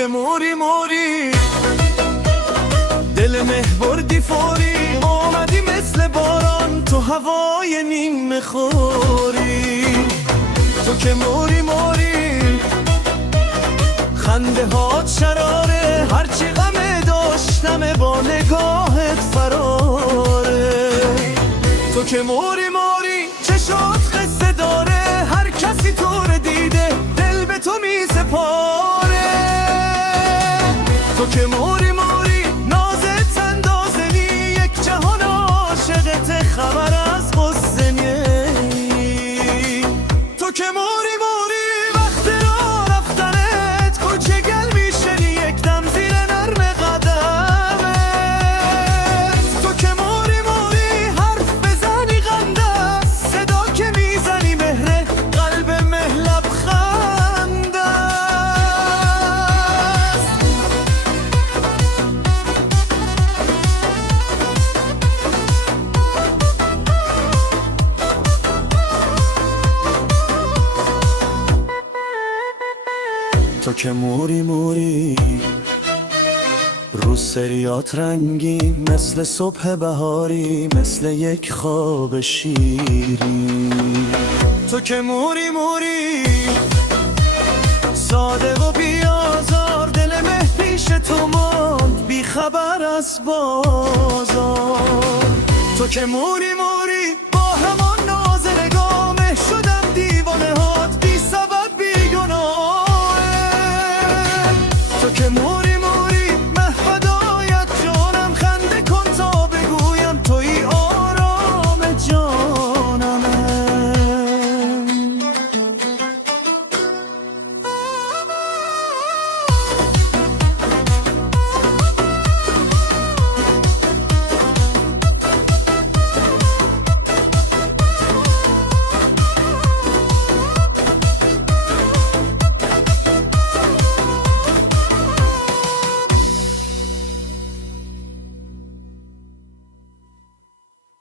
که موری موری، دل مه بردی فوری، آمدی مثل باران تو هوای نیم خوری. تو که موری موری، خنده هات شراره، هرچی غم داشتم با نگاهت فراره. تو که موری موری، چشات قصه داره، هر کسی تو رو دیده دل به تو می سپاره. تو که موری موری، نازت اندازنی، یک جهان عاشقت خبر از غصه نی. تو که موری موری، وقت را رفتنت کوچه گل میشنی، یک دم زیر نرم قدمت. تو که موری موری، حرف بزنی غنده، صدا که میزنی مهره قلب مهلب خنده. تو که موری موری، رو سریات رنگی، مثل صبح بهاری، مثل یک خواب شیری. تو که موری موری، ساده و بیازار، دل مه پیش تو ماند بی خبر از بازار. تو که موری موری، با همان ناز نگامه شدم دیوانه هات بی سبب بی گناه. تو که موری